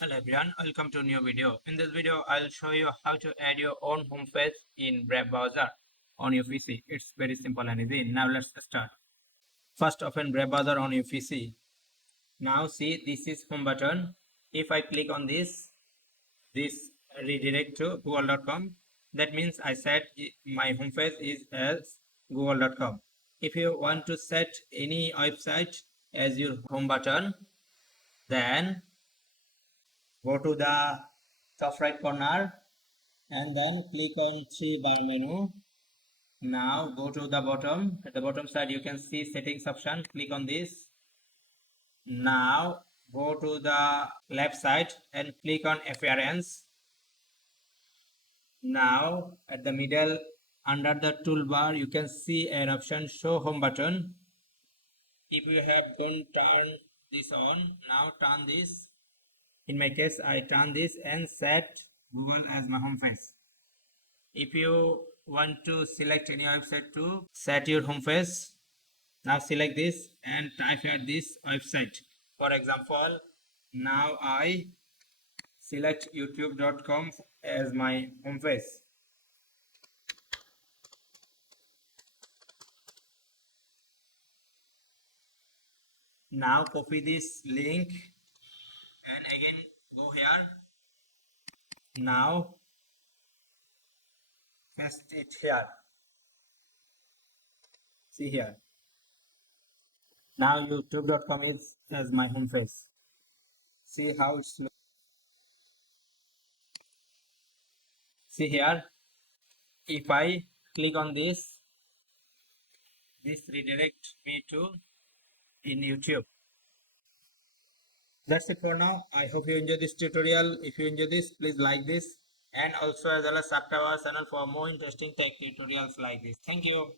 Hello everyone, welcome to a new video. In this video, I'll show you how to add your own home page in Brave browser on your PC. It's very simple and easy. Now let's start. First, open Brave browser on your PC. Now see, this is home button. If I click on this redirect to google.com. That means I set my home page is as google.com. If you want to set any website as your home button, then go to the top right corner and then click on three bar menu. Now go to the bottom. At the bottom side you can see settings option. Click on this. Now go to the left side and click on appearance. Now at the middle under the toolbar you can see an option show home button. If you have don't turn this on, now turn this. In my case I turn this and set Google as my home page. If you want to select any website to set your home page, now select this and type here this website. For example, now I select youtube.com as my home page. Now copy this link and again go here. Now paste it here. See here. Now youtube.com is as my home page. See how it's look. See here. If I click on this redirect me to in YouTube. That's it for now. I hope you enjoyed this tutorial. If you enjoyed this, please like this and also as well as subscribe our channel for more interesting tech tutorials like this. Thank you.